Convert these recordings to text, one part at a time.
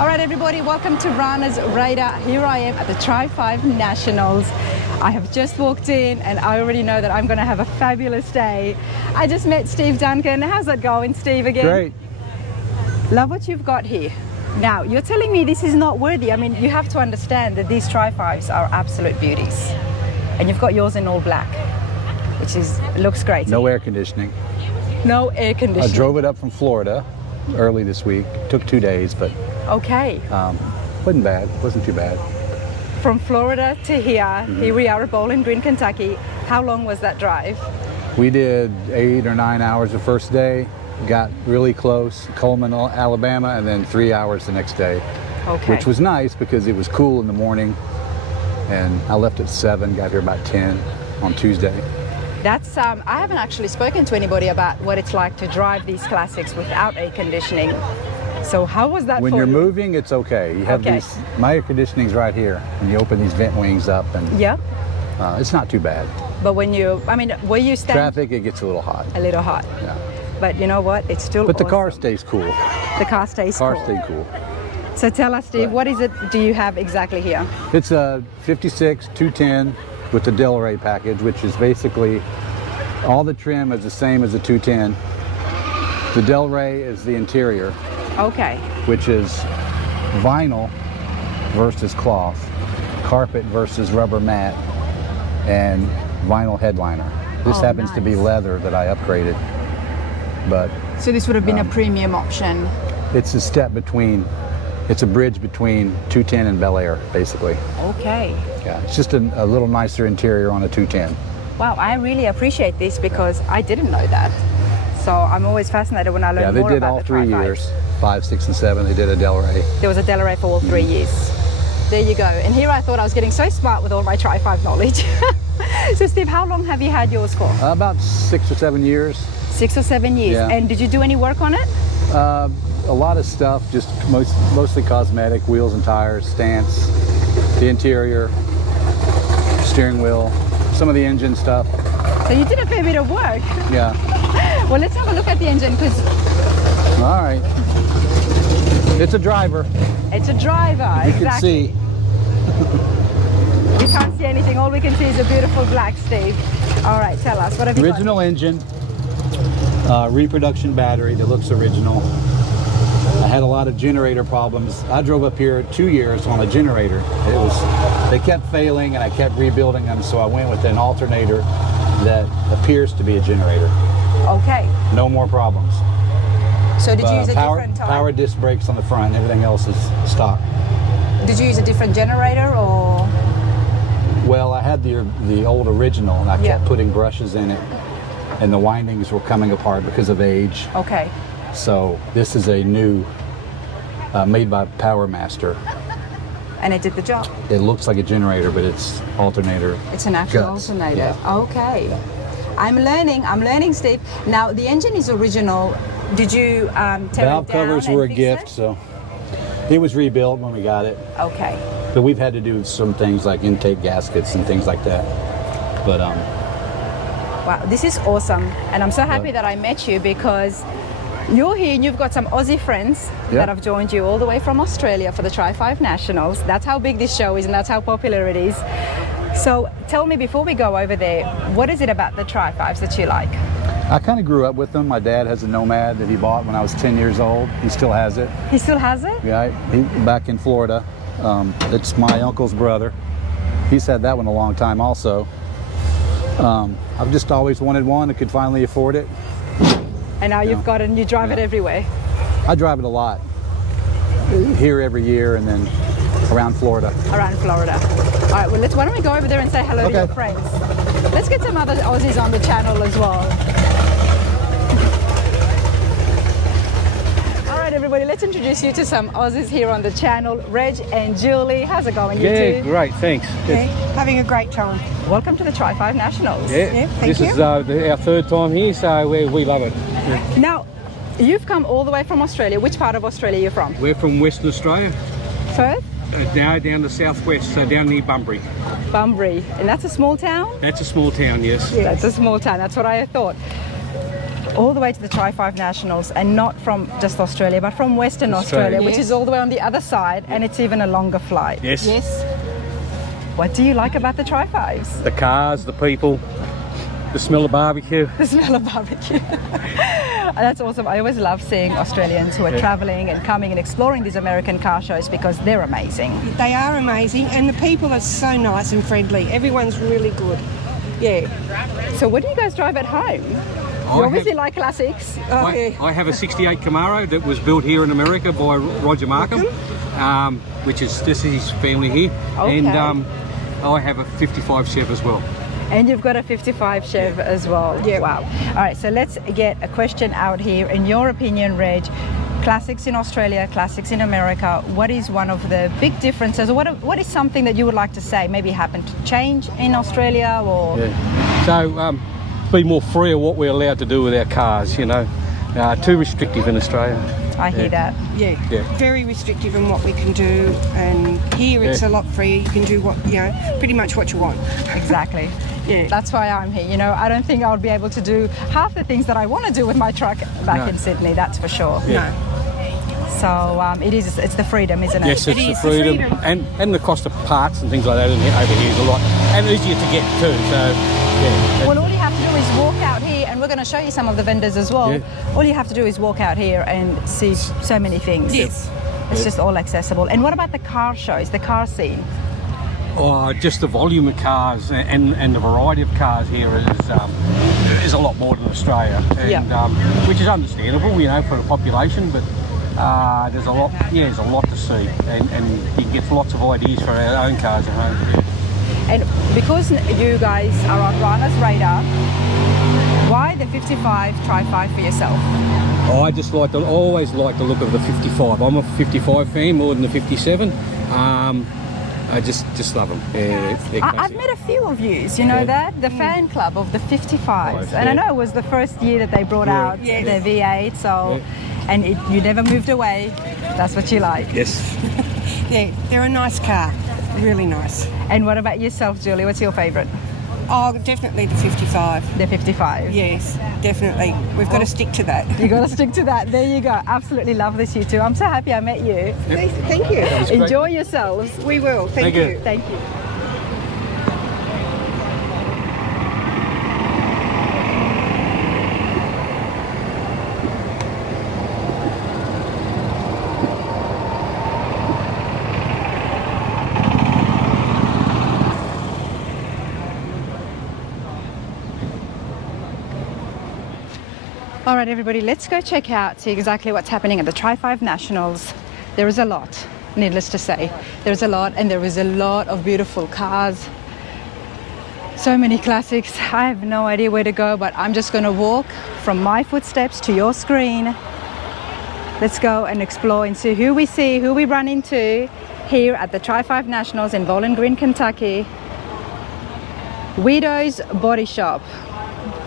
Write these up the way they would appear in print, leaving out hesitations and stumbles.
All right, everybody, welcome to Rana's Radar. Here I am at the Tri-5 Nationals. I have just walked in and I already know that I'm going to have a fabulous day. I just met Steve Duncan. How's that going, Steve, again? Great. Love what you've got here. Now, you're telling me this is not worthy. I mean, you have to understand that these Tri-5s are absolute beauties. And you've got yours in all black, which looks great. No air conditioning. No air conditioning. I drove it up from Florida early this week. Took 2 days, but okay. Wasn't bad. Wasn't too bad. From Florida to here, here we are at Bowling Green, Kentucky. How long was that drive? We did 8 or 9 hours the first day. Got really close, Coleman, Alabama, and then 3 hours the next day. Okay. Which was nice because it was cool in the morning. And I left at 7, got here about 10 on Tuesday. That's, I haven't actually spoken to anybody about what it's like to drive these classics without air conditioning. So how was that when for you're you? moving, it's okay. You have these, my air conditioning's right here, and you open these vent wings up, and yeah, it's not too bad. But when you, I mean, where you stand, traffic, it gets a little hot. A little hot. Yeah. But you know what? It's still. But the awesome. car stays cool. The car stays cool. Car stay cool. So tell us, Steve, what is it? Do you have exactly here? It's a '56 210 with the Del Rey package, which is basically all the trim is the same as the 210. The Del Rey is the interior. Okay. Which is vinyl versus cloth, carpet versus rubber mat, and vinyl headliner. This happens to be leather that I upgraded. But so this would have been a premium option. It's a step between, it's a bridge between 210 and Bel Air, basically. Okay. Yeah, it's just a little nicer interior on a 210. Wow, I really appreciate this because I didn't know that. So I'm always fascinated when I learn more about the Yeah, they did all 3 Tri-5s. years, 5, 6, and 7. They did a Del Rey. There was a Del Rey for all 3 years. There you go. And here I thought I was getting so smart with all my Tri-5 knowledge. So Steve, how long have you had yours for? About 6 or 7 years. 6 or 7 years. Yeah. And did you do any work on it? A lot of stuff, just mostly cosmetic, wheels and tires, stance, the interior, steering wheel, some of the engine stuff. So you did a fair bit of work. Yeah. Well, let's have a look at the engine because... All right. It's a driver. It's a driver, You exactly. can see. You can't see anything. All we can see is a beautiful black, Steve. All right, tell us, what have you got? Original engine, reproduction battery that looks original. I had a lot of generator problems. I drove up here 2 years on a generator. They kept failing and I kept rebuilding them, so I went with an alternator that appears to be a generator. Okay. No more problems. So did you use a different type? Power disc brakes on the front, everything else is stock. Did you use a different generator or? Well, I had the old original and I kept putting brushes in it and the windings were coming apart because of age. Okay. So this is a new, made by Power Master. And it did the job? It looks like a generator, but it's alternator. It's an actual guts. alternator. Yeah. Okay. I'm learning, Steve. Now, the engine is original. Did you tear it down? Valve covers were a gift, so it was rebuilt when we got it. Okay. But we've had to do some things like intake gaskets and things like that. But wow, this is awesome. And I'm so happy that I met you because you're here and you've got some Aussie friends that have joined you all the way from Australia for the Tri-5 Nationals. That's how big this show is and that's how popular it is. So tell me, before we go over there, what is it about the Tri-5s that you like? I kind of grew up with them. My dad has a Nomad that he bought when I was 10 years old. He still has it. He still has it? Yeah, back in Florida. It's my uncle's brother. He's had that one a long time also. I've just always wanted one that could finally afford it. And now you've got it and you drive it everywhere. I drive it a lot. Here every year and then around Florida. Around Florida. All right, well, why don't we go over there and say hello to your friends. Let's get some other Aussies on the channel as well. All right, everybody, let's introduce you to some Aussies here on the channel. Reg and Julie, how's it going, you two? Great, thanks. Okay. Having a great time. Welcome to the Tri-5 Nationals. Thank this you. is our third time here, so we love it. Now, you've come all the way from Australia. Which part of Australia are you from? We're from Western Australia, Perth? now down the southwest, so down near Bunbury. Bunbury. And that's a small town? That's a small town, yes. Yeah, it's a small town. That's what I thought. all the way to the Tri-5 Nationals, and not from just Australia, but from Western Australia. Australia, which is all the way on the other side, and it's even a longer flight. Yes. Yes. What do you like about the Tri-5s? The cars, the people, the smell of barbecue. The smell of barbecue. That's awesome. I always love seeing Australians who are traveling and coming and exploring these American car shows because they're amazing. They are amazing, and the people are so nice and friendly. Everyone's really good. Yeah. So what do you guys drive at home? You obviously like classics. Oh, yeah. I have a 68 Camaro that was built here in America by Roger Markham, which is this is his family here. Okay. And I have a 55 Chev as well. And you've got a 55 Chev as well. Yeah. Wow. All right, so let's get a question out here. In your opinion, Reg, classics in Australia, classics in America, what is one of the big differences? Or what is something that you would like to say maybe happened to change in Australia or... Yeah. So be more free of what we're allowed to do with our cars, you know. Too restrictive in Australia. I hear that. Yeah. Yeah. Very restrictive in what we can do, and here it's a lot freer. You can do what, you know, pretty much what you want. Exactly. Yeah. That's why I'm here. You know, I don't think I would be able to do half the things that I want to do with my truck back in Sydney, that's for sure. Yeah. No. So it's the freedom, isn't it? Yes, it's It the is the freedom, freedom. and the cost of parts and things like that over here is a lot, and easier to get too. So yeah. Well, all you have to do is walk out here, and we're going to show you some of the vendors as well. Yeah. All you have to do is walk out here and see so many things. Yes. It's just all accessible. And what about the car shows, the car scene? Just the volume of cars and the variety of cars here is a lot more than Australia, and, which is understandable, you know, for the population. But there's a lot, there's a lot to see, and you can get lots of ideas for our own cars at home. And because you guys are on Rana's radar, why the 55 Tri-5 for yourself? I just always like the look of the 55. I'm a 55 fan more than the 57. I just love them. They're I've met a few of yous, you know that? The fan club of the 55s. And I know it was the first year that they brought out the V8, so, and you never moved away. That's what you like. Yes. Yeah, they're a nice car. Really nice. And what about yourself, Julie? What's your favourite? Oh, definitely the 55. The 55. Yes, definitely. We've got to stick to that. You got to stick to that. There you go. Absolutely love this, you two. I'm so happy I met you. Thank you. Enjoy yourselves. We will. Thank you. Thank you. All right, everybody, let's go check out, see exactly what's happening at the Tri-5 Nationals. There is a lot, needless to say. There's a lot, and there is a lot of beautiful cars. So many classics. I have no idea where to go, but I'm just going to walk from my footsteps to your screen. Let's go and explore and see who we run into here at the Tri-5 Nationals in Bowling Green, Kentucky. Widow's Body Shop.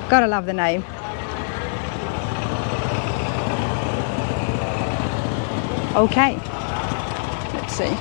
Gotta love the name. Okay, let's see.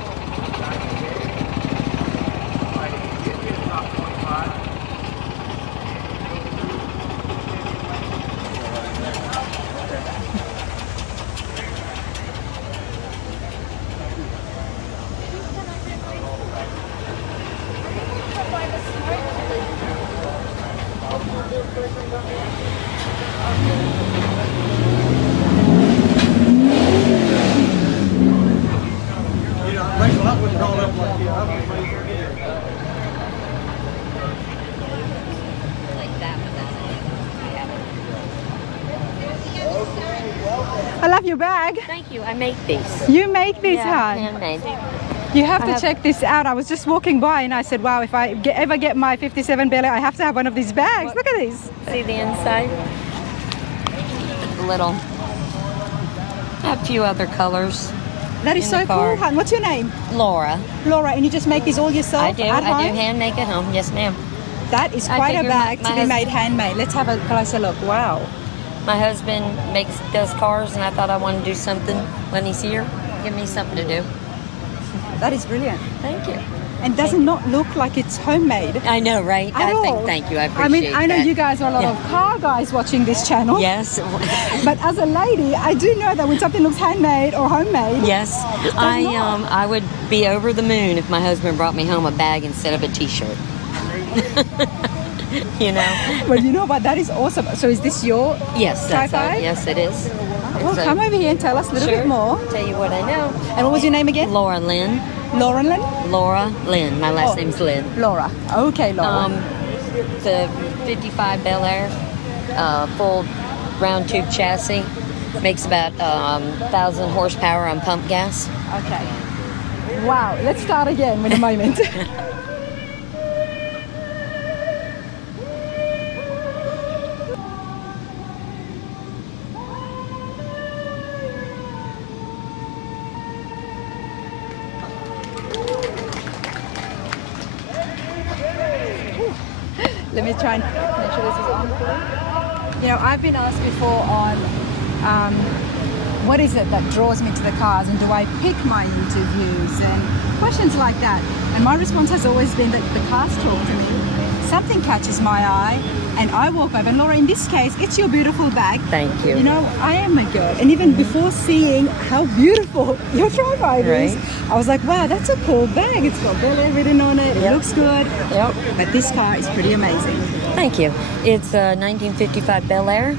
I love your bag. Thank you. I make these. You make these, Yeah, hon. handmade. You have to check this out. I was just walking by and I said, wow, if I ever get my 57 Bel Air, I have to have one of these bags. Look at these. See the inside? A little. I have a few other colors. That is In so the cool, car. hon. What's your name? Laura. Laura, and you just make these all yourself I do. at home? I do hand make at home. Yes, ma'am. That is I quite a figure bag my to be made handmade. Let's have a closer look. Wow. My husband does cars, and I thought I wanted to do something when he's here. Give me something to do. That is brilliant. Thank you. and does not look like it's homemade. I know, right? At all. Thank you. I appreciate I know that. you guys are a lot of car guys watching this channel. Yes. But as a lady, I do know that when something looks handmade or homemade, Yes. I would be over the moon if my husband brought me home a bag instead of a t-shirt. You know? well, you know what? That is awesome. So is this your Yes, that's Tri-Fi? yes, it is. Well, So- come over here and tell us a little bit more. Tell you what I know. And what was your name again? Laura Lynn. Lauren Lynn? Laura Lynn. My last Oh. name's Lynn. Laura. Okay, Laura. The 55 Bel Air, full round tube chassis, makes about 1,000 horsepower on pump gas. Okay. Wow. Let's start again in a moment. Let me try and make sure this is on for you. You know, I've been asked before on what is it that draws me to the cars and do I pick my interviews and questions like that. And my response has always been that the cars talk to me. Something catches my eye and I walk over. And Laura, in this case, it's your beautiful bag. Thank you. You know, I am a girl. And even before seeing how beautiful your Tri-Fi is, Right. I was like, wow, that's a cool bag. It's got Bel Air written on it. It Yep. looks good. Yep. But this car is pretty amazing. Thank you. It's a 1955 Bel Air,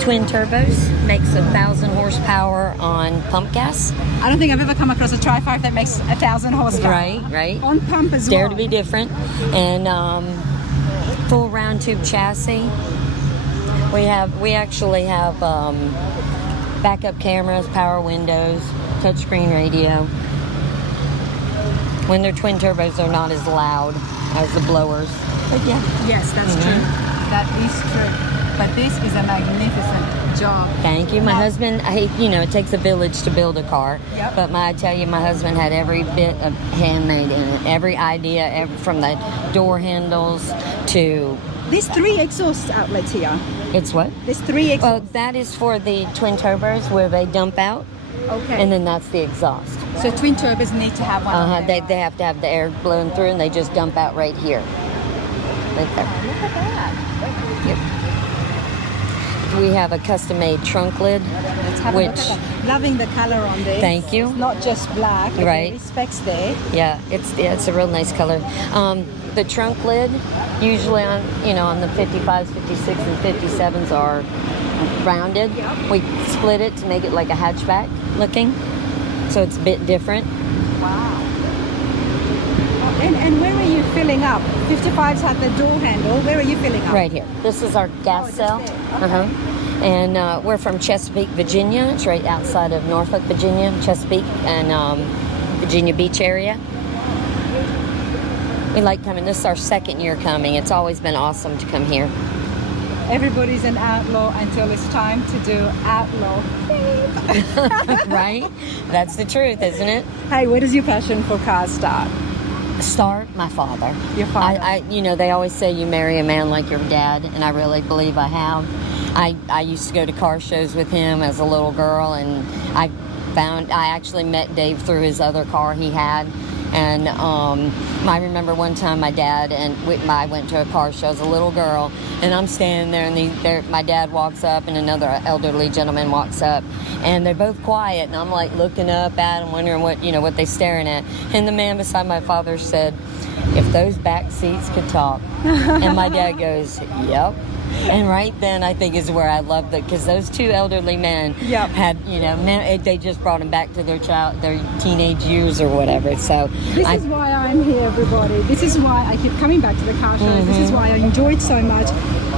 twin turbos, makes 1,000 horsepower on pump gas. I don't think I've ever come across a Tri-5 that makes 1,000 horsepower. Right. On pump as Dare well. to be different. And full round tube chassis. We actually have backup cameras, power windows, touchscreen radio. When they're twin turbos, they're not as loud as the blowers. But yeah. Yes, that's true. That is true. But this is a magnificent job. Thank you. My Now- husband, it takes a village to build a car. Yep. But I tell you, my husband had every bit of handmade in it. Every idea, from the door handles to, There's 3 exhaust outlets here. it's what? There's 3 exhaust. Well, that is for the twin turbos where they dump out, Okay. and then that's the exhaust. So twin turbos need to have one. of They them. have to have the air blowing through, and they just dump out right here. Right there. Look at that. Yep. We have a custom-made trunk lid, Let's have a look which, at that. Loving the color on this. Thank you. It's not just black. but Right. there is specs there. yeah, it's a real nice color. The trunk lid, usually on the 55s, 56s, and 57s are rounded. We split it to make it like a hatchback looking, so it's a bit different. Wow. And where are you filling up? 55s had the door handle. Where are you filling up? Right here. This is our gas it's cell. there. Okay. And we're from Chesapeake, Virginia. It's right outside of Norfolk, Virginia, Chesapeake, and Virginia Beach area. We like coming. This is our second year coming. It's always been awesome to come here. Everybody's an outlaw until it's time to do outlaw. Right? That's the truth, isn't it? Hey, where does your passion for cars start? Start my father. Your father. They always say you marry a man like your dad, and I really believe I have. I used to go to car shows with him as a little girl, and I actually met Dave through his other car he had. And I remember one time my dad and I went to a car show as a little girl, and I'm standing there, and my dad walks up, and another elderly gentleman walks up, and they're both quiet, and I'm like looking up at them, wondering what they're staring at. And the man beside my father said, "If those back seats could talk," and my dad goes, "Yep." And right then, I think is where I loved it, because those two elderly men Yep. had, they just brought them back to their teenage years or whatever. So This is why I'm here, everybody. This is why I keep coming back to the car shows. This is why I enjoy it so much,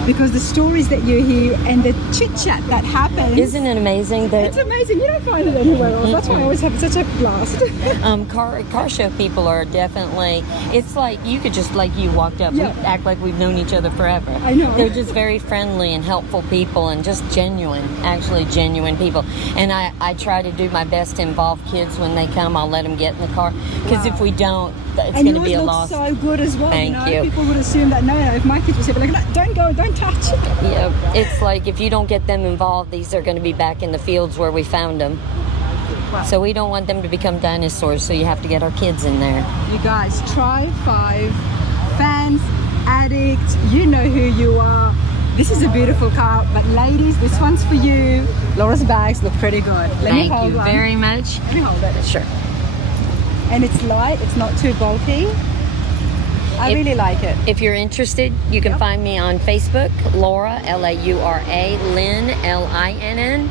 because the stories that you hear and the chit chat that happens. isn't it amazing that It's amazing. You don't find it anywhere else. That's why I always have such a blast. car show people are definitely, it's like you could just, like you walked up, Yeah. we act like we've known each other forever. I know. They're just very friendly and helpful people, and just genuine people. And I try to do my best to involve kids when they come. I'll let them get in the car, because if we don't, it's And going to yours be a looks loss. so good as well. Thank you. People would assume that, no, if my kids were here, like, no, don't go, don't touch. Yeah, it's like if you don't get them involved, these are going to be back in the fields where we found them. Wow. So we don't want them to become dinosaurs, so you have to get our kids in there. You guys, Tri-5 fans, addicts, you know who you are. This is a beautiful car, but ladies, this one's for you. Laura's bags look pretty good. Let me Thank hold you one. very much. Let me hold it. Sure. And it's light, it's not too bulky. I really like it. If you're interested, you can find me on Facebook, Laura, L-A-U-R-A, Lynn, L-I-N-N.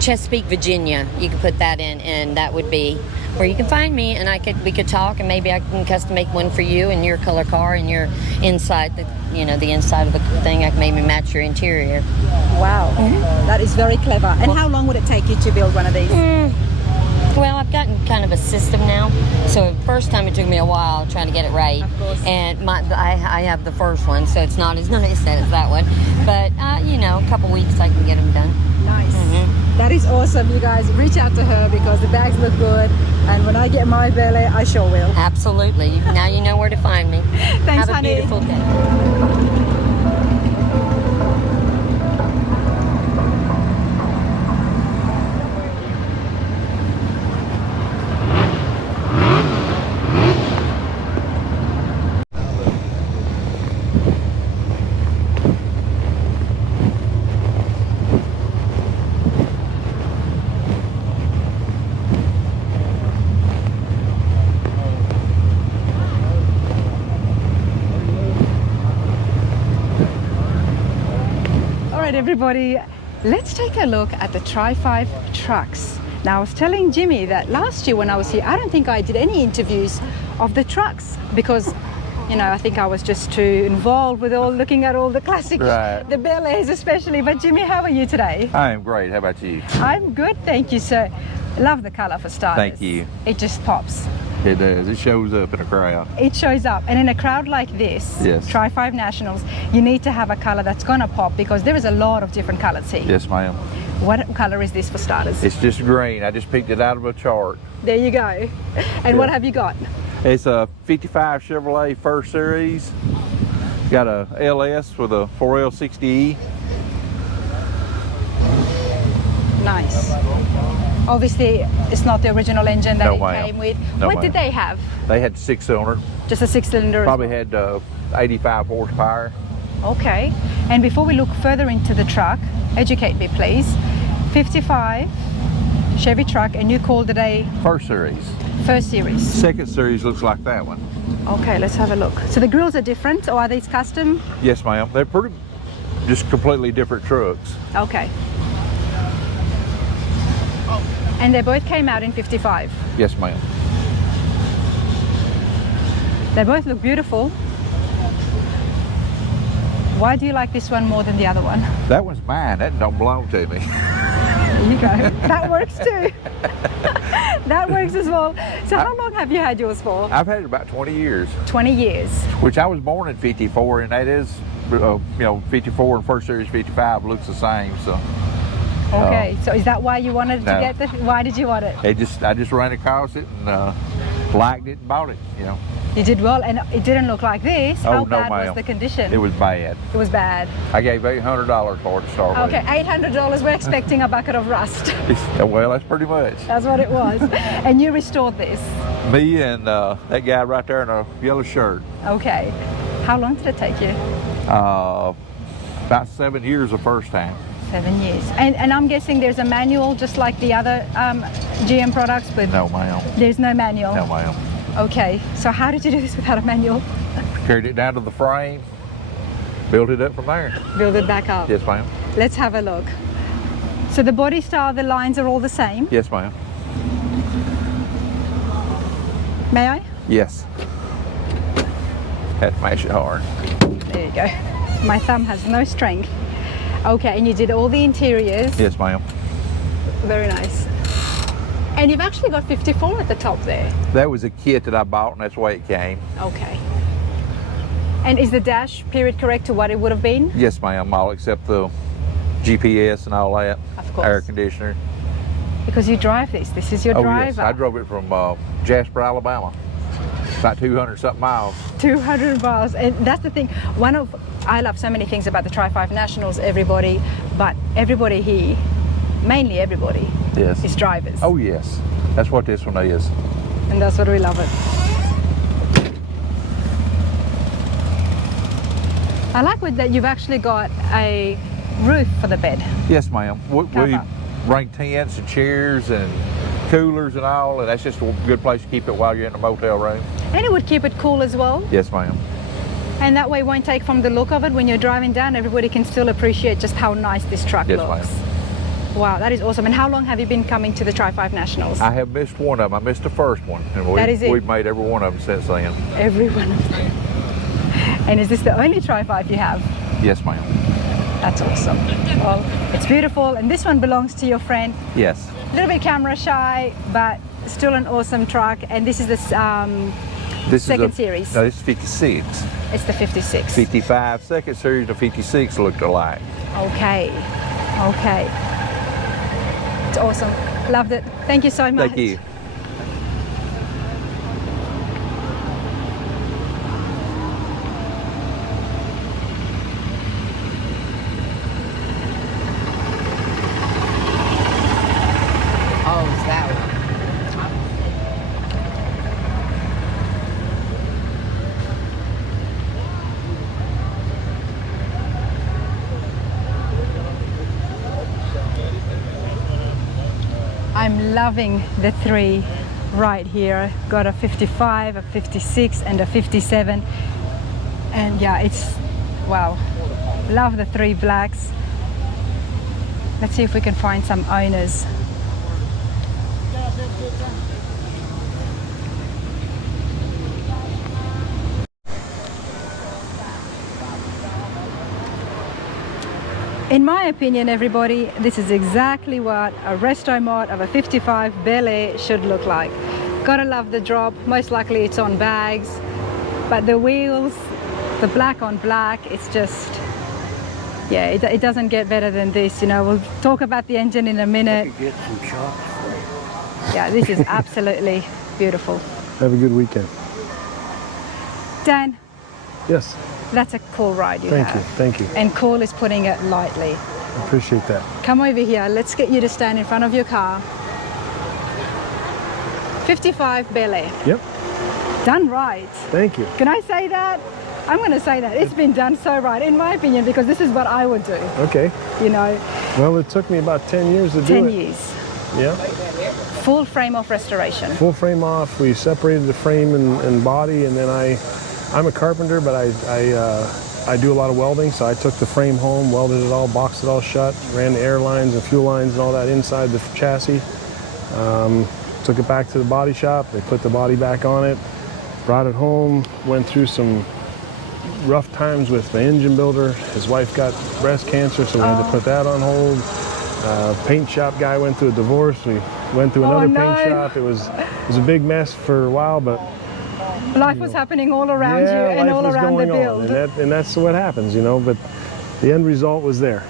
Chesapeake, Virginia. You can put that in, and that would be where you can find me. And we could talk, and maybe I can custom make one for you and your color car and your inside, the inside of the thing. I can maybe match your interior. Wow, that is very clever. And how long would it take you to build one of these? Well, I've gotten kind of a system now. So the first time it took me a while trying to get it right. Of course. And I have the first one, so it's not as nice as that one. But, a couple weeks I can get them done. Nice. That is awesome, you guys. Reach out to her because the bags look good. And when I get my Bel Air, I sure will. Absolutely. Now you know where to find me. Thanks, Have a honey. beautiful day. Everybody, let's take a look at the Tri-5 trucks. Now I was telling Jimmy that last year when I was here, I don't think I did any interviews of the trucks because I think I was just too involved with looking at all the classics, Right. the Bel Airs especially. But Jimmy, how are you today? I am great. How about you? I'm good, thank you, sir. Love the color for starters. Thank you. It just pops. It does. It shows up in a crowd. It shows up, and in a crowd like this, Yes. Tri-5 Nationals, you need to have a color that's gonna pop because there is a lot of different colors here. Yes, ma'am. What color is this for starters? It's just green. I just picked it out of a chart. There you go. And what have you got? It's a 55 Chevrolet First Series. Got a LS with a 4L60E. Nice. Obviously, it's not the original engine that No, it ma'am. came with. No, What did ma'am. they have? They had 6-cylinder. Just a 6-cylinder? as Probably well? had 85 horsepower. Okay. And before we look further into the truck, educate me please. 55 Chevy truck, and you called it a First Series. first series. Second Series looks like that one. Okay, let's have a look. So the grills are different, or are these custom? Yes, ma'am. They're pretty, just completely different trucks. Okay. And they both came out in 55. Yes, ma'am. They both look beautiful. Why do you like this one more than the other one? That one's mine. That don't belong to me. There you go. That works too. That works as well. So how long have you had yours for? I've had it about 20 years. 20 years. Which I was born in 54, and that is, 54 and First Series 55 looks the same. So Okay, so is that why you wanted to No. get the, why did you want it? I just ran across it and liked it and bought it. You did well, and it didn't look like this. How Oh, no, bad was ma'am. the condition? It was bad. It was bad. I gave $800 for it to start Okay, $800, we're expecting a bucket of rust. with. Well, that's pretty much. That's what it was. And you restored this. Me and that guy right there in a yellow shirt. Okay. How long did it take you? About 7 years the first time. 7 years. And I'm guessing there's a manual just like the other GM products, but No, ma'am. there's no manual. No, ma'am. Okay, so how did you do this without a manual? Carried it down to the frame, built it up from there. Build it back up. Yes, ma'am. Let's have a look. So the body style, the lines are all the same. Yes, ma'am. May I? Yes. Had to mash it hard. There you go. My thumb has no strength. Okay, and you did all the interiors. Yes, ma'am. Very nice. And you've actually got 54 at the top there. That was a kit that I bought, and that's the way it came. Okay. And is the dash period correct to what it would have been? Yes, ma'am. All except the GPS and all that. Of course. Air conditioner. Because you drive this. This is your Oh, driver. yes. I drove it from Jasper, Alabama. About 200 something miles. 200 miles. And that's the thing. I love so many things about the Tri-5 Nationals, everybody, but everybody here, mainly everybody, Yes. is drivers. Oh yes, that's what this one is. And that's what we love it. I like that you've actually got a roof for the bed. Yes, ma'am. We Cover. bring tents and chairs and coolers and all, and that's just a good place to keep it while you're in the motel room. And it would keep it cool as well. Yes, ma'am. And that way it won't take from the look of it. When you're driving down, everybody can still appreciate just how nice this truck Yes, looks. ma'am. Wow, that is awesome. And how long have you been coming to the Tri-5 Nationals? I have missed one of them. I missed the first one, and That is it. we've made every one of them since then. Every one of them. And is this the only Tri-5 you have? Yes, ma'am. That's awesome. Well, it's beautiful. And this one belongs to your friend. Yes. A little bit camera shy, but still an awesome truck. And this is the second series. No, this is 56. It's the 56. 55 second series to 56 looked alike. Okay. Okay. It's awesome. Loved it. Thank you so much. Thank you. Oh, it's that one. I'm loving the three right here. Got a 55, a 56, and a 57. And yeah, it's wow. Love the three blacks. Let's see if we can find some owners. In my opinion, everybody, this is exactly what a resto mod of a 55 Bel Air should look like. Gotta love the drop. Most likely it's on bags, but the wheels, the black on black, it's just, yeah, it doesn't get better than this. You know, we'll talk about the engine in a minute. Get some shots for you. Yeah, this is absolutely beautiful. Have a good weekend. Dan, Yes, that's a cool ride you thank have. you, thank you. And cool is putting it lightly. I appreciate that. Come over here. Let's get you to stand in front of your car. 55 Bel Air. Yep, Done right. thank you. Can I say that? I'm going to say that. It's been done so right, in my opinion, because this is what I would do. Okay, You know, well, it took me about 10 years to do 10 it. years. Yeah, Full frame off restoration. full frame off. We separated the frame and body, and then I'm a carpenter, but I do a lot of welding, so I took the frame home, welded it all, boxed it all shut, ran the air lines and fuel lines and all that inside the chassis. Took it back to the body shop. They put the body back on it, brought it home, went through some rough times with the engine builder. His wife got breast cancer, so we had to put that on hold. Paint shop guy went through a divorce. We went through another no. paint shop. It was a big mess for a while, but Life was happening all around you yeah, and life all was around the going build. on, and that's what happens, you know. But the end result was there.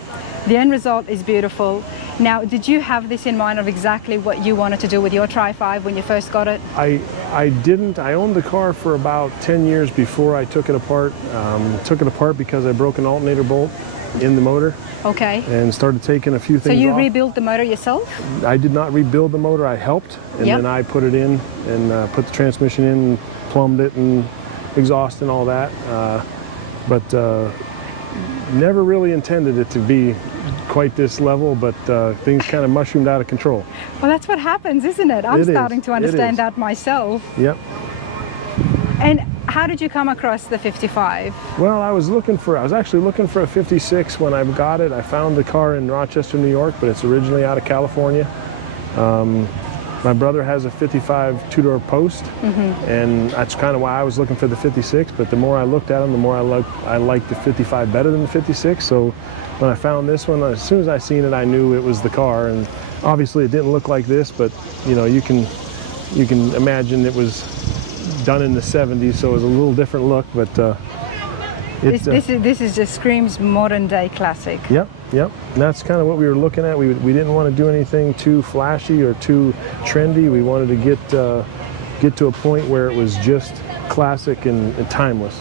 The end result is beautiful. Now, did you have this in mind of exactly what you wanted to do with your Tri-5 when you first got it? I didn't. I owned the car for about 10 years before I took it apart. Took it apart because I broke an alternator bolt in the motor Okay. and started taking a few So things you off. rebuilt the motor yourself? I did not rebuild the motor. I helped, and Yep. then I put it in and put the transmission in, plumbed it, and exhaust and all that. But never really intended it to be quite this level, but things kind of mushroomed out of control. Well, that's what happens, isn't it? I'm It is. starting to It understand is. that myself. Yep. And how did you come across the 55? Well, I was actually looking for a 56 when I got it. I found the car in Rochester, New York, but it's originally out of California. My brother has a 55 two-door post, and that's kind of why I was looking for the 56. But the more I looked at them, the more I liked the 55 better than the 56. So when I found this one, as soon as I seen it, I knew it was the car. And obviously, it didn't look like this, but you know, you can imagine it was done in the 70s, so it was a little different look. But This is just screams modern day classic. Yep. And that's kind of what we were looking at. We didn't want to do anything too flashy or too trendy. We wanted to get to a point where it was just classic and timeless.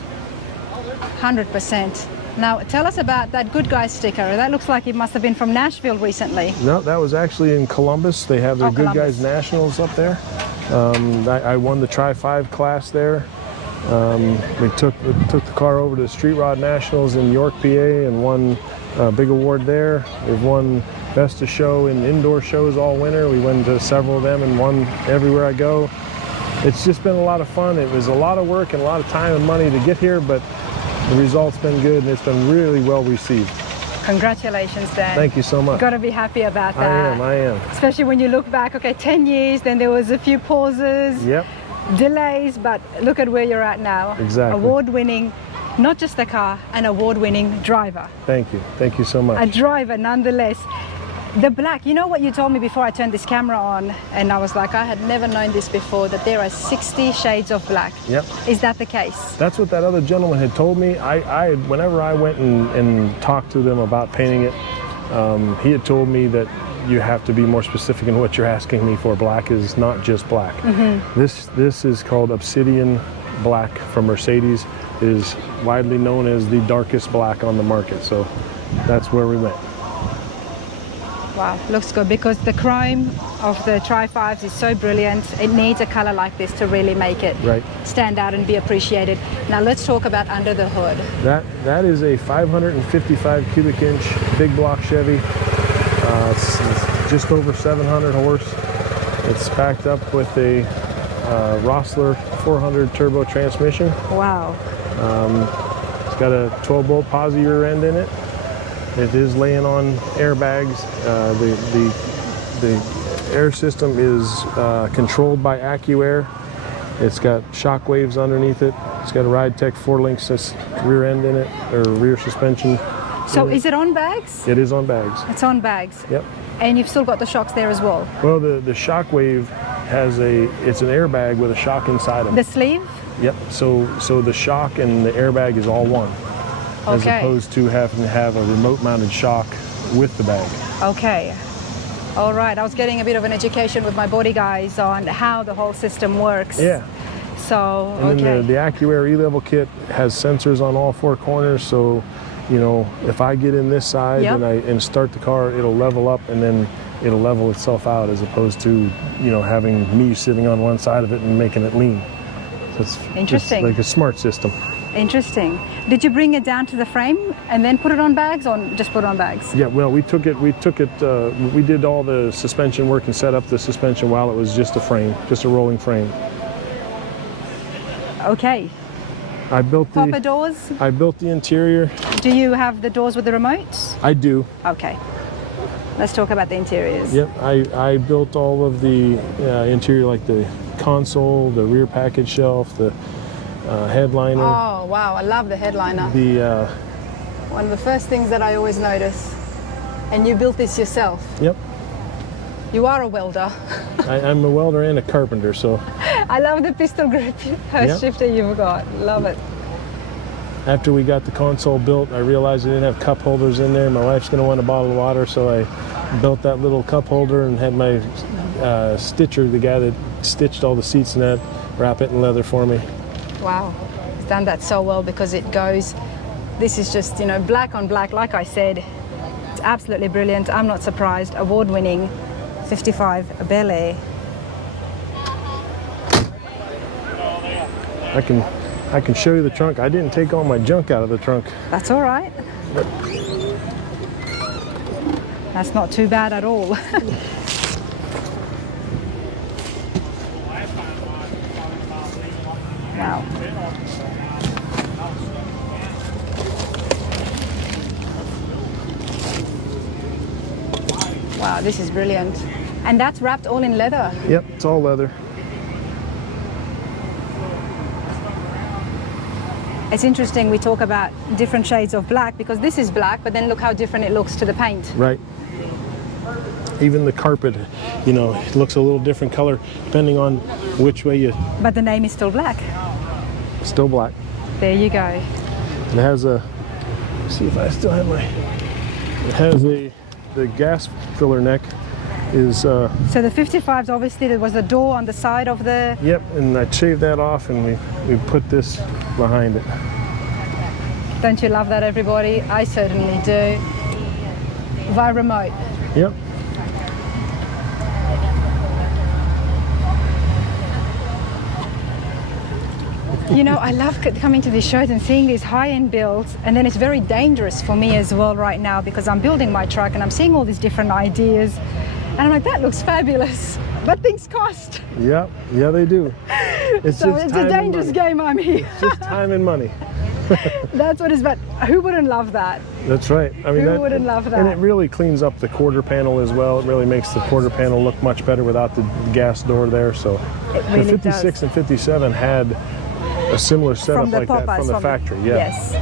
100%. Now, tell us about that Good Guy sticker. That looks like it must have been from Nashville recently. No, that was actually in Columbus. They have their Good Columbus. Guys Nationals up there. I won the Tri-5 class there. We took the car over to the Street Rod Nationals in York, PA, and won a big award there. We've won Best of Show in indoor shows all winter. We went to several of them and won everywhere I go. It's just been a lot of fun. It was a lot of work and a lot of time and money to get here, but the result's been good and it's been really well received. Congratulations, Dan. Thank you so much. You've got to be happy about that. I am. Especially when you look back, okay, 10 years, then there was a few pauses, Yep. delays, but look at where you're at now. Exactly. Award-winning, not just a car, an award-winning driver. Thank you. Thank you so much. A driver, nonetheless. The black, you know what you told me before I turned this camera on, and I was like, I had never known this before, that there are 60 shades of black. Yep. Is that the case? That's what that other gentleman had told me. Whenever I went and talked to them about painting it, he had told me that you have to be more specific in what you're asking me for. Black is not just black. Mm-hmm. This is called Obsidian Black from Mercedes. It is widely known as the darkest black on the market. So that's where we went. Wow, looks good, because the chrome of the Tri-5s is so brilliant. It needs a color like this to really make it stand out and be appreciated. Now let's talk about under the hood. That is a 555 cubic inch big block Chevy. It's just over 700 horse. It's backed up with a Rossler 400 turbo transmission. Wow. It's got a 12 bolt posi rear end in it. It is laying on airbags. The air system is controlled by AccuAir. It's got shock waves underneath it. It's got a RideTech 4-link rear end in it, or rear suspension. So is it on bags? It is on bags. It's on bags. Yep. And you've still got the shocks there as well? Well, the shock wave it's an airbag with a shock inside of it. The sleeve? Yep. So the shock and the airbag is all one. As opposed to having to have a remote mounted shock with the bag. Okay. All right. I was getting a bit of an education with my body guys on how the whole system works. Yeah. So, and then the AccuAir E-Level kit has sensors on all four corners, so you know, if I get in this side and start the car, it'll level up and then it'll level itself out, as opposed to, you know, having me sitting on one side of it and making it lean. So it's interesting. It's like a smart system. Interesting. Did you bring it down to the frame and then put it on bags, or just put it on bags? Yeah, well, we did all the suspension work and set up the suspension while it was just a frame, just a rolling frame. Okay. I built Pop-up doors? I built the interior. Do you have the doors with the remotes? I do. Okay. Let's talk about the interiors. Yep, I built all of the interior, like the console, the rear package shelf, the headliner. Oh, wow, I love the headliner. One of the first things that I always notice. And you built this yourself? Yep. You are a welder. I'm a welder and a carpenter, so. I love the pistol grip shifter you've got. Love it. After we got the console built, I realized I didn't have cup holders in there. My wife's going to want a bottle of water, so I built that little cup holder and had my stitcher, the guy that stitched all the seats and that, wrap it in leather for me. Wow, he's done that so well, because it goes, this is just, you know, black on black, like I said. It's absolutely brilliant. I'm not surprised. Award-winning 55 Bel Air. I can show you the trunk. I didn't take all my junk out of the trunk. That's all right. That's not too bad at all. Wow. Wow, this is brilliant. And that's wrapped all in leather? Yep, it's all leather. It's interesting we talk about different shades of black, because this is black, but then look how different it looks to the paint. Right. Even the carpet, you know, it looks a little different color depending on which way you... But the name is still black. Still black. There you go. It has a... Let's see if I still have my... It has the gas filler neck is... So the 55s, obviously there was a door on the side of the... Yep, and I shaved that off and we put this behind it. Don't you love that, everybody? I certainly do. Via remote. Yep. You know, I love coming to these shows and seeing these high-end builds, and then it's very dangerous for me as well right now because I'm building my truck and I'm seeing all these different ideas, and I'm like, that looks fabulous, but things cost. Yep. Yeah, they do. It's So it's a dangerous game I'm here. It's just time and money. That's what it's about. Who wouldn't love that? That's right. I mean, Who wouldn't love that? And it really cleans up the quarter panel as well. It really makes the quarter panel look much better without the gas door there. So It really the 56 does. and 57 had a similar setup From the like that Popeyes, from the factory. Yeah. Yes.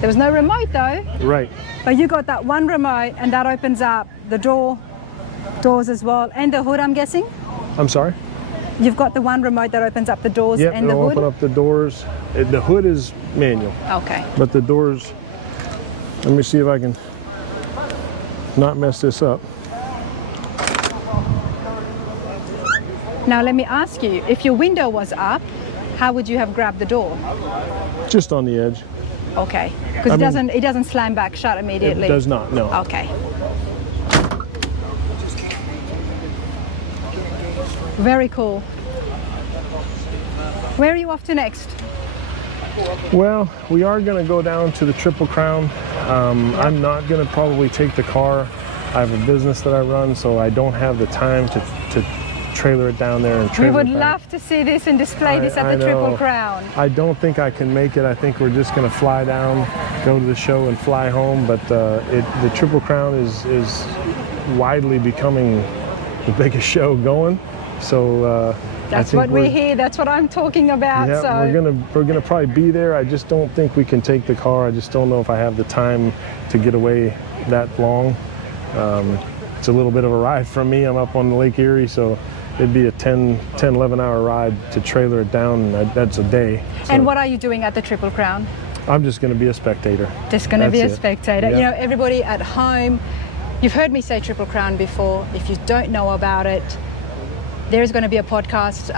There was no remote though. Right. But you got that one remote, and that opens up the doors as well, and the hood, I'm guessing. I'm sorry? You've got the one remote that opens up the doors Yep, and the it'll hood. open up the doors. The hood is manual, Okay. but the doors, let me see if I can not mess this up. Now let me ask you, if your window was up, how would you have grabbed the door? Just on the edge. Okay. Because it doesn't slam back shut immediately. It does not, no. Okay. Very cool. Where are you off to next? Well, we are going to go down to the Triple Crown. I'm not going to probably take the car. I have a business that I run, so I don't have the time to trailer it down there and We trailer would it back. love to see this and display this at I the Triple know. Crown. I don't think I can make it. I think we're just going to fly down, go to the show and fly home. But the Triple Crown is widely becoming the biggest show going. So That's what we hear. That's what I'm talking about. Yeah, so we're gonna probably be there. I just don't think we can take the car. I just don't know if I have the time to get away that long. It's a little bit of a ride from me. I'm up on Lake Erie, so it'd be a 11 hour ride to trailer it down. And that's a day. So And what are you doing at the Triple Crown? I'm just going to be a spectator. Just going to be a That's it. spectator. Yeah. You know, everybody at home, you've heard me say Triple Crown before. If you don't know about it, there's going to be a podcast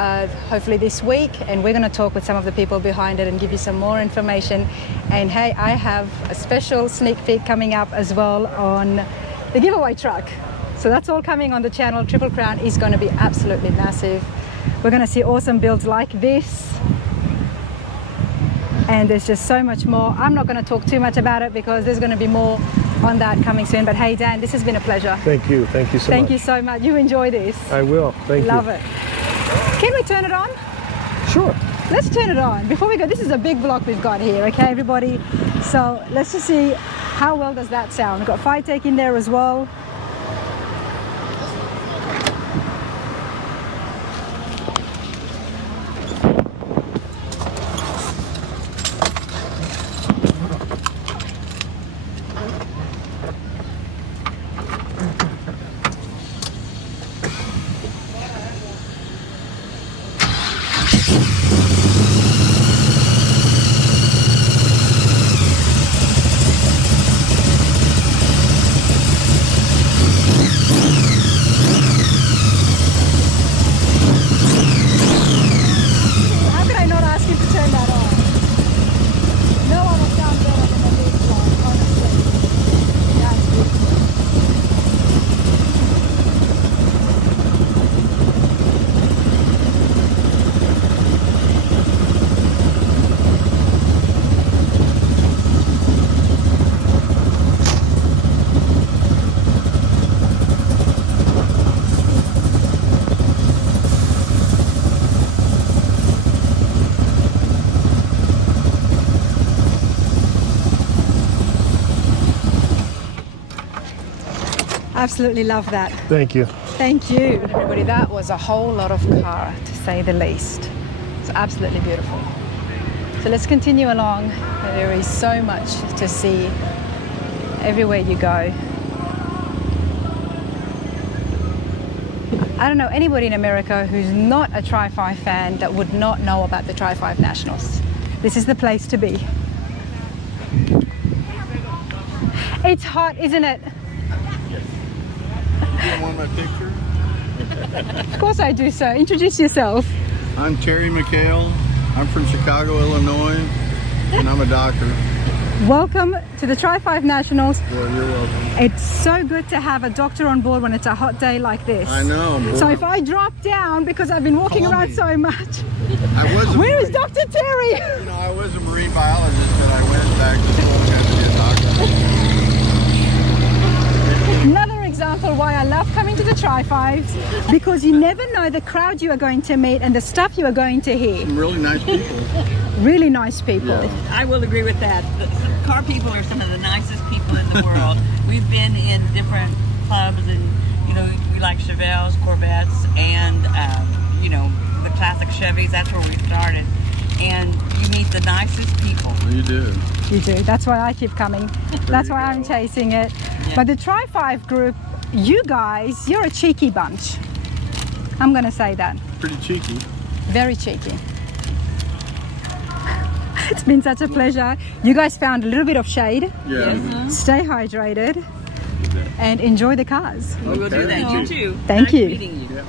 hopefully this week, and we're going to talk with some of the people behind it and give you some more information. And hey, I have a special sneak peek coming up as well on the giveaway truck. So that's all coming on the channel. Triple Crown is going to be absolutely massive. We're going to see awesome builds like this. And there's just so much more. I'm not going to talk too much about it because there's going to be more on that coming soon. But hey, Dan, this has been a pleasure. Thank you. Thank you so much. Thank you so much. You enjoy this. I will. Thank you. Love it. Can we turn it on? Sure. Let's turn it on. Before we go, this is a big block we've got here, okay, everybody? So let's just see how well does that sound. We've got fire take in there as well. How could I not ask you to turn that on? No one will sound better than the big block, honestly. That's beautiful. Absolutely love that. Thank you. Thank you. Everybody, that was a whole lot of car, to say the least. It's absolutely beautiful. So let's continue along. There is so much to see everywhere you go. I don't know anybody in America who's not a Tri-5 fan that would not know about the Tri-5 Nationals. This is the place to be. It's hot, isn't it? You want my picture? Of course I do, sir. Introduce yourself. I'm Terry McHale. I'm from Chicago, Illinois, and I'm a doctor. Welcome to the Tri-5 Nationals. Well, you're welcome. It's so good to have a doctor on board when it's a hot day like this. I know. So if I drop down because I've been walking around so much. Where is Dr. Terry? You know, I was a marine biologist, but I went back to school to be a doctor. Another example why I love coming to the Tri-5s, because you never know the crowd you are going to meet and the stuff you are going to hear. Some really nice people. Really nice people. Yeah. I will agree with that. The car people are some of the nicest people in the world. We've been in different clubs, and you know, we like Chevelles, Corvettes, and you know, the classic Chevys. That's where we started. And you meet the nicest people. You do. You do. That's why I keep coming. That's why I'm chasing it. Yeah. But the Tri-5 group, you guys, you're a cheeky bunch. I'm going to say that. Pretty cheeky. Very cheeky. It's been such a pleasure. You guys found a little bit of shade. Yeah. Stay hydrated and enjoy the cars. We will do that. You too. Thank you. Nice meeting you.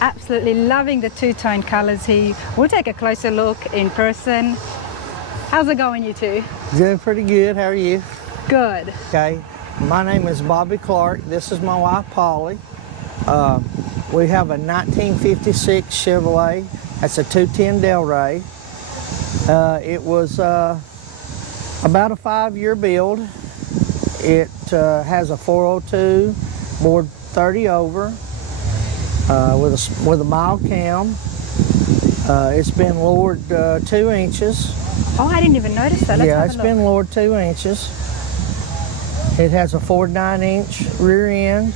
Absolutely loving the two-tone colors here. We'll take a closer look in person. How's it going, you two? Doing pretty good. How are you? Good. Okay. My name is Bobby Clark. This is my wife, Polly. We have a 1956 Chevrolet. That's a 210 Delray. It was about a 5-year build. It has a 402 board 30 over with a mild cam. It's been lowered 2 inches. Oh, I didn't even notice that. Let's Yeah, have it's a look. been lowered 2 inches. It has a 49-inch rear end.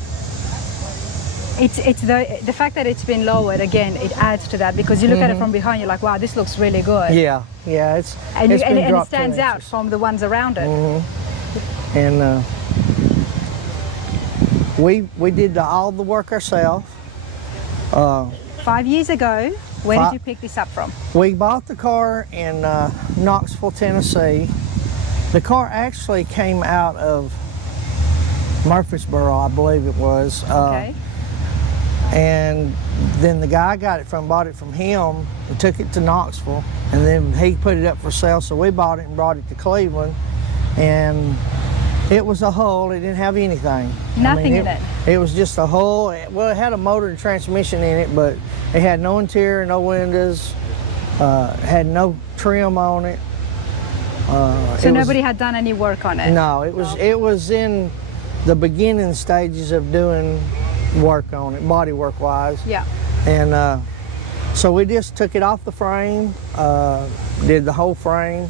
It's the fact that it's been lowered, again, it adds to that, because you look at it from behind, you're like, wow, this looks really good. Yeah, it's And, it's been and it dropped 2 stands out inches. from the ones around it. And we did all the work ourselves. 5 years ago, where Fi- did you pick this up from? We bought the car in Knoxville, Tennessee. The car actually came out of Murfreesboro, I believe it was. Okay. And then the guy bought it from him and took it to Knoxville, and then he put it up for sale, so we bought it and brought it to Cleveland. And it was a hull, it didn't have anything. Nothing in it. It was just a hull. Well, it had a motor and transmission in it, but it had no interior, no windows, had no trim on it. So nobody had done any work on it? No, it was in the beginning stages of doing work on it, body work wise. Yeah. And so we just took it off the frame, did the whole frame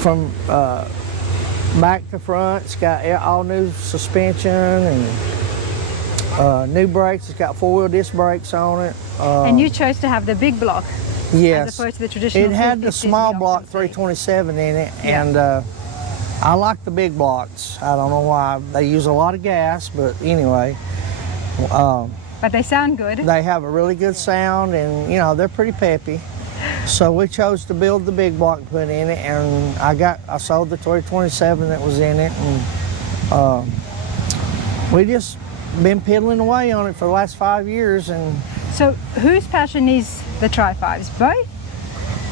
from back to front. It's got all new suspension and new brakes. It's got 4-wheel disc brakes on it. And you chose to have the big block? Yes. As opposed to the traditional It had the 350s small we block often see. 327 in it, Yeah. and I like the big blocks. I don't know why. They use a lot of gas, but anyway. But they sound good. They have a really good sound, and you know, they're pretty peppy. So we chose to build the big block and put in it, and I sold the 327 that was in it, and we just been piddling away on it for the last 5 years. And So whose passion is the Tri-5s? Both?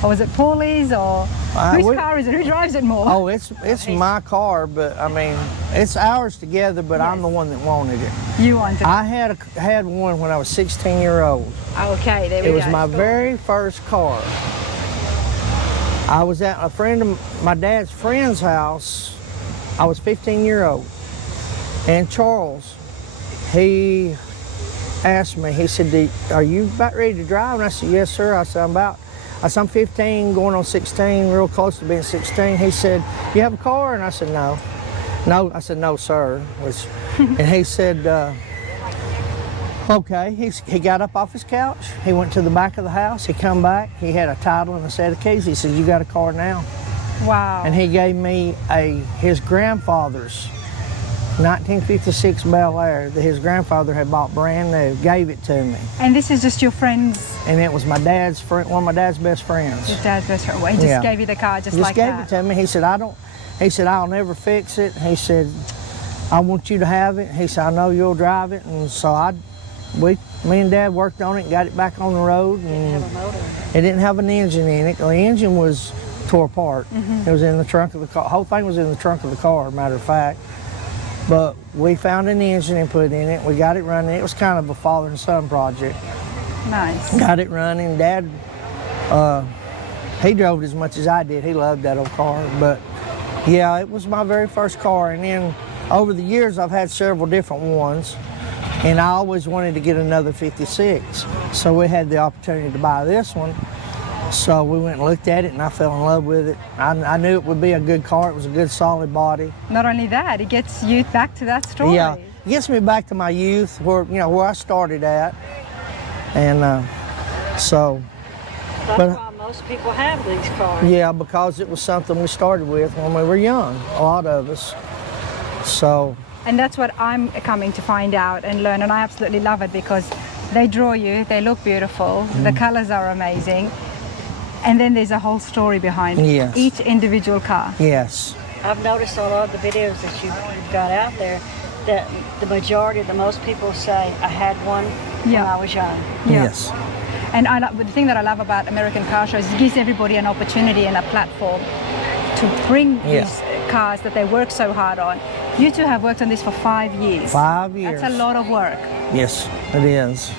Or was it Paulie's, or whose car is it? Who drives it more? Oh, it's my car, but I mean, it's ours together, but I'm the one that wanted it. You wanted it. I had one when I was 16 years old. Okay, there we It go. was my very first car. I was at a friend of my dad's friend's house. I was 15 years old. And Charles, he asked me, he said, are you about ready to drive? And I said, yes, sir. I said, I'm 15, going on 16, real close to being 16. He said, you have a car? And I said, no. No, I said, no, sir. And he said, okay. He got up off his couch. He went to the back of the house. He come back. He had a title and a set of keys. He said, you got a car now? Wow. And he gave me his grandfather's 1956 Bel Air that his grandfather had bought brand new, gave it to me. And this is just your friend's? And it was my dad's friend, one of my dad's best friends. Your dad's best friend. Well, he just gave you the car just like that? He just gave it to me. He said, I'll never fix it. He said, I want you to have it. He said, I know you'll drive it. And so me and Dad worked on it and got it back on the road. And it didn't have a motor. It didn't have an engine in it. The engine was tore apart. It was in the trunk of the car. The whole thing was in the trunk of the car, matter of fact. But we found an engine and put in it. We got it running. It was kind of a father and son project. Nice. Got it running. Dad, he drove it as much as I did. He loved that old car. But yeah, it was my very first car. And then over the years, I've had several different ones. And I always wanted to get another 56. So we had the opportunity to buy this one. So we went and looked at it, and I fell in love with it. I knew it would be a good car. It was a good, solid body. Not only that, it gets you back to that story. Yeah, it gets me back to my youth, where I started at, and so. That's why most people have these cars. Yeah, because it was something we started with when we were young, a lot of us. So. And that's what I'm coming to find out and learn, and I absolutely love it because they draw you. They look beautiful. The colors are amazing. And then there's a whole story behind each individual car. Yes. I've noticed a lot of the videos that you've got out there that the majority, the most people say, I had one when I was young. Yeah. Yes. And the thing that I love about American car shows is it gives everybody an opportunity and a platform to bring these cars that they work so hard on. You two have worked on this for 5 years. 5 years. That's a lot of work. Yes, it is.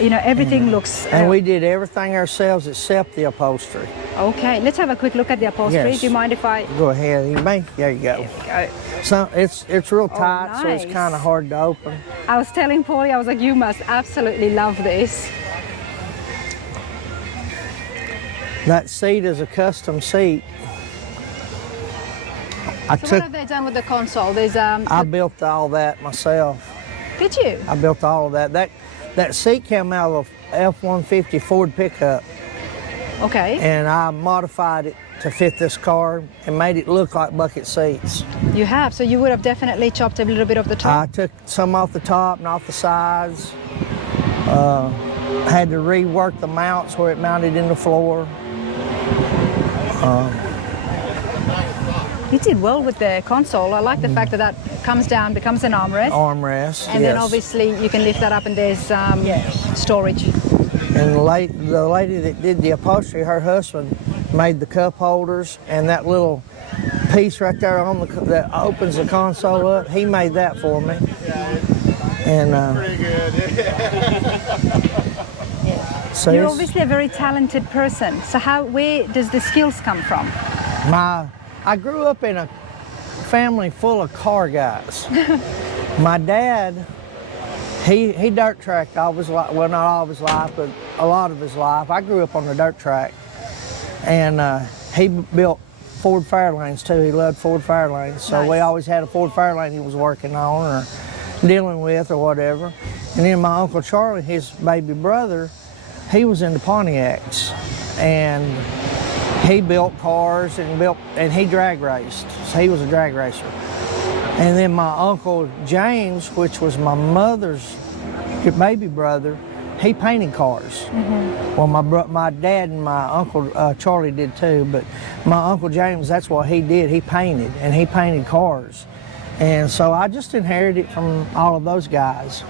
You know, everything looks... And we did everything ourselves except the upholstery. Okay, let's have a quick look at the upholstery. Yes. Do you mind if I... Go ahead, you may. There you go. There we go. So it's real tight, so it's nice. kind of hard to open. I was telling Paulie, I was like, you must absolutely love this. That seat is a custom seat. What have they done with the console? There's I built all that myself. Did you? I built all of that. That seat came out of a F-150 Ford pickup. Okay. And I modified it to fit this car and made it look like bucket seats. You have, so you would have definitely chopped a little bit off the top? I took some off the top and off the sides. Had to rework the mounts where it mounted in the floor. You did well with the console. I like the fact that that comes down, becomes an armrest. Armrest, and then obviously you can lift that up and there's storage. And the lady that did the upholstery, her husband made the cup holders, and that little piece right there on that opens the console up, he made that for me. And pretty good. So you're obviously a very talented person. So where does the skills come from? I grew up in a family full of car guys. My dad, he dirt tracked all his life, well, not all of his life, but a lot of his life. I grew up on the dirt track, and he built Ford Fairlanes too. He loved Ford Fairlanes, so we always had a Ford Fairlane he was working on or dealing with or whatever. And then my Uncle Charlie, his baby brother, he was into Pontiacs, and he built cars and he drag raced. So he was a drag racer. And then my Uncle James, which was my mother's baby brother, he painted cars. Well, my dad and my Uncle Charlie did too, but my Uncle James, that's what he did. He painted, and he painted cars. And so I just inherited from all of those guys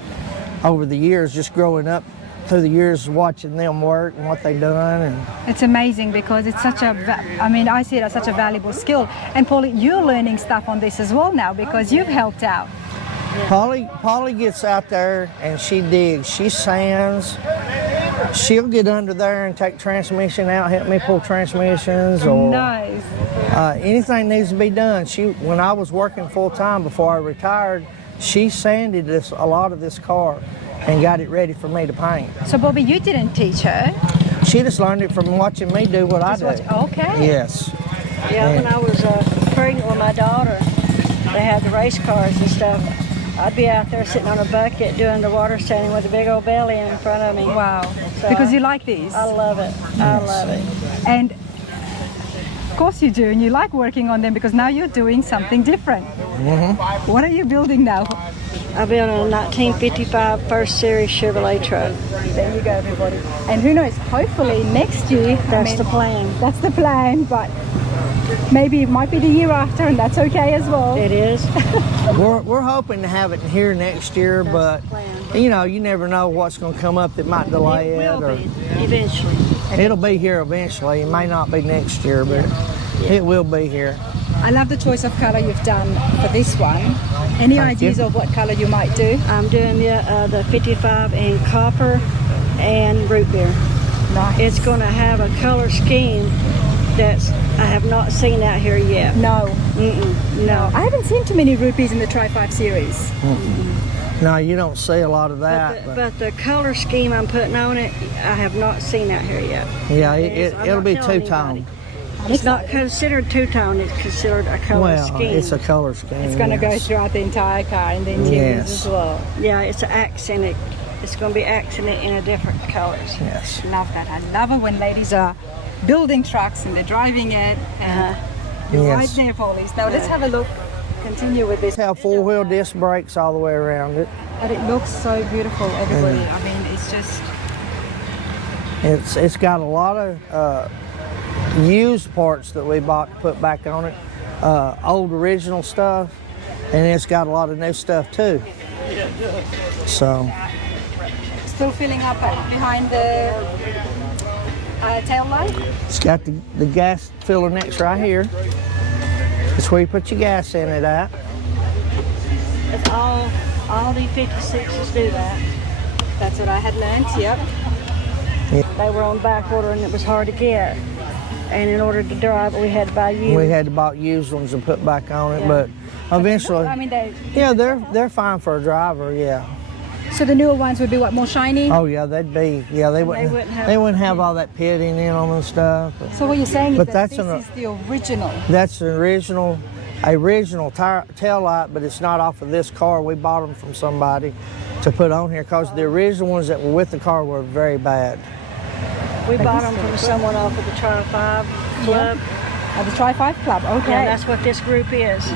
over the years, just growing up through the years, watching them work and what they've done. And it's amazing because it's such I see it as such a valuable skill. And Paulie, you're learning stuff on this as well now because you've helped out. Polly gets out there and she digs, she sands. She'll get under there and take transmission out, help me pull transmissions, or nice. Anything needs to be done. When I was working full time before I retired, she sanded a lot of this car and got it ready for me to paint. So Bobby, you didn't teach her? She just learned it from watching me do what I do. Okay. Yes. Yeah, when I was pregnant with my daughter, they had the race cars and stuff. I'd be out there sitting on a bucket doing the water standing with a big old belly in front of me. Wow. So because you like these? I love it. Yes. I love it. And of course you do, and you like working on them because now you're doing something different. What are you building now? I built a 1955 first series Chevrolet truck. There you go, everybody. And who knows, hopefully next year. That's the plan. That's the plan, but maybe it might be the year after, and that's okay as well. It is. We're hoping to have it here next year, but you know, you never know what's going to come up that might delay it. It will be, eventually. It'll be here eventually. It may not be next year, but It will be here. I love the choice of color you've done for this one. Any ideas of what color you might do? I'm doing the 55 in copper and root beer. Nice. It's going to have a color scheme that's I have not seen out here yet. No. No. I haven't seen too many rupees in the Tri-5 series. No, you don't see a lot of that. But the color scheme I'm putting on it, I have not seen out here yet. Yeah, I'm it'll not be telling two-tone. anybody. It's not considered two-tone, it's considered a color Well, scheme. it's a color scheme. It's going to go yes. throughout the entire car and the interiors as well. Yeah, it's accented. It's going to be accented in a different colors. Yes. Love that. I love it when ladies are building trucks and they're driving it. And you're right there, Paulies. Now let's have a look. Continue with this. Have four-wheel disc brakes all the way around it. But it looks so beautiful, everybody. I mean, it's just... It's got a lot of used parts that we bought to put back on it. Old original stuff. And it's got a lot of new stuff too. So... Still filling up behind the tail light. It's got the gas filler next right here. That's where you put your gas in it at. It's all the 56s do that. That's what I had learned, yep. Yeah. They were on back order and it was hard to get. And in order to drive it, we had to buy used. We had to buy used ones and put back on it, but eventually, I mean, they're fine for a driver, yeah. So the newer ones would be what, more shiny? Oh yeah, they'd be, yeah, they wouldn't have all that pitting in them and stuff. So what you're saying is but that that's this is the original? That's the original tail light, but it's not off of this car. We bought them from somebody to put on here because the original ones that were with the car were very bad. We bought them from someone off of the Tri-5 Club. The Tri-5 Club, okay. Yeah, that's what this group is.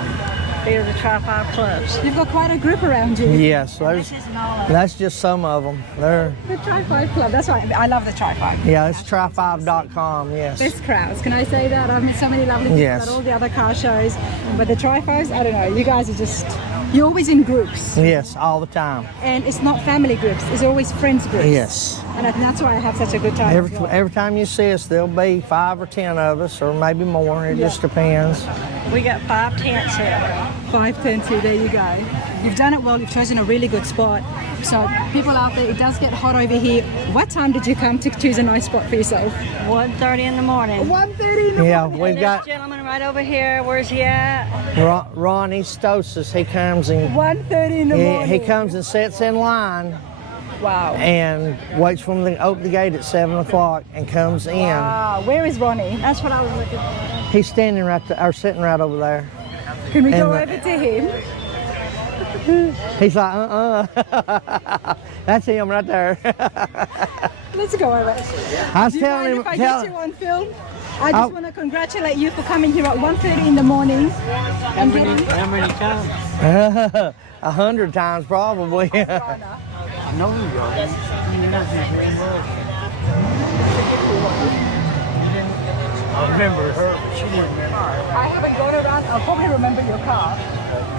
They're the Tri-5 clubs. You've got quite a group around you. Yes, that's just some of them. They're the Tri-5 Club. That's right. I love the Tri-5. Yeah, it's tri5.com. Yes. Best crowds. Can I say that? I've met so many lovely people Yes. at all the other car shows, but the Tri-5s, I don't know. You guys are just. You're always in groups. Yes, all the time. And it's not family groups. It's always friends groups. Yes. And I think that's why I have such a good time. Every time you see us, there'll be 5 or 10 of us, or maybe more. It just depends. We got 5 tents here. 5 tents here. There you go. You've done it well. You've chosen a really good spot. So people out there, it does get hot over here. What time did you come to choose a nice spot for yourself? 1:30 in the morning. 1:30 in the morning. We've got this gentleman right over here. Where's he at? Ronnie Stosis. He comes and 1:30 in the morning. He comes and sits in line. Wow. And waits for them to open the gate at 7 o'clock and comes in. Wow. Where is Ronnie? That's what I was looking for. He's standing or sitting right over there. Can we go over to him? He's like, That's him right there. Let's go over. I was Do you telling mind him. if I get you on film? I just want to congratulate you for coming here at 1:30 in the morning. How many times? 100 times probably. I know you are. You're not here very much. I remember her, but she didn't remember. I haven't gone around. I'll probably remember your car.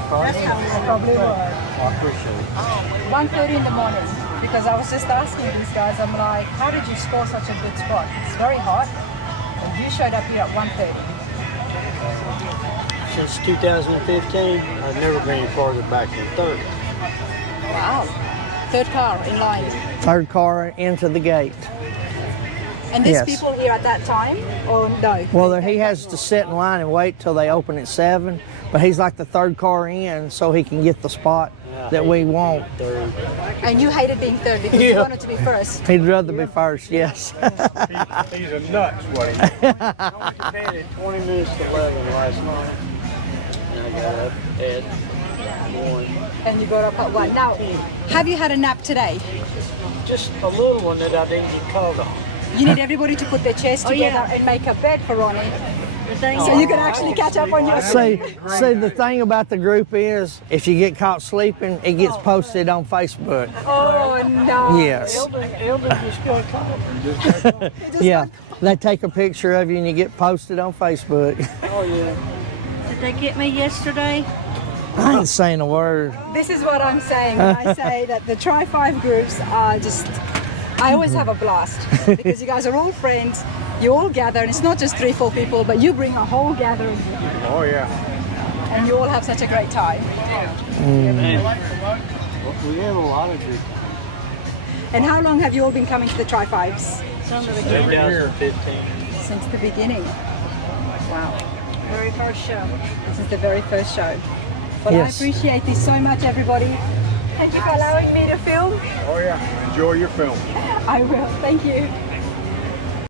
That's how I probably would. I appreciate it. 1:30 in the morning, because I was just asking these guys, I'm like, how did you score such a good spot? It's very hot, and you showed up here at 1:30. Since 2015, I've never been farther back than 30. Wow. Third car in line. Third car into the gate. And there's Yes. people here at that time, or no? Well, he has to sit in line and wait till they open at 7, but he's like the third car in so he can get the spot that we want. And you hated being third because you wanted to be first. He'd rather be first, yes. He's a nuts, what he is. I was in bed at 20 minutes to 11 last night. And I got up at 1. And you got up at 1. Now, have you had a nap today? Just a little one that I didn't get called on. You need everybody to put their chairs together and make a bed for Ronnie. So you can actually catch up on your sleep. See, the thing about the group is, if you get caught sleeping, it gets posted on Facebook. Oh, no. Yes. Elden just got caught. Yeah, they take a picture of you and you get posted on Facebook. Oh, yeah. Did they get me yesterday? I ain't saying a word. This is what I'm saying when I say that the Tri-5 groups are just I always have a blast because you guys are all friends. You all gather, and it's not just 3-4 people, but you bring a whole gathering with you. Oh yeah. And you all have such a great time. We have a lot of good. And how long have you all been coming to the Tri-5s? 2015. Since the beginning. Wow. Very first show. This is the very first show. Well, Yes. I appreciate this so much, everybody. Thank you for allowing me to film. Oh yeah. Enjoy your film. I will. Thank you.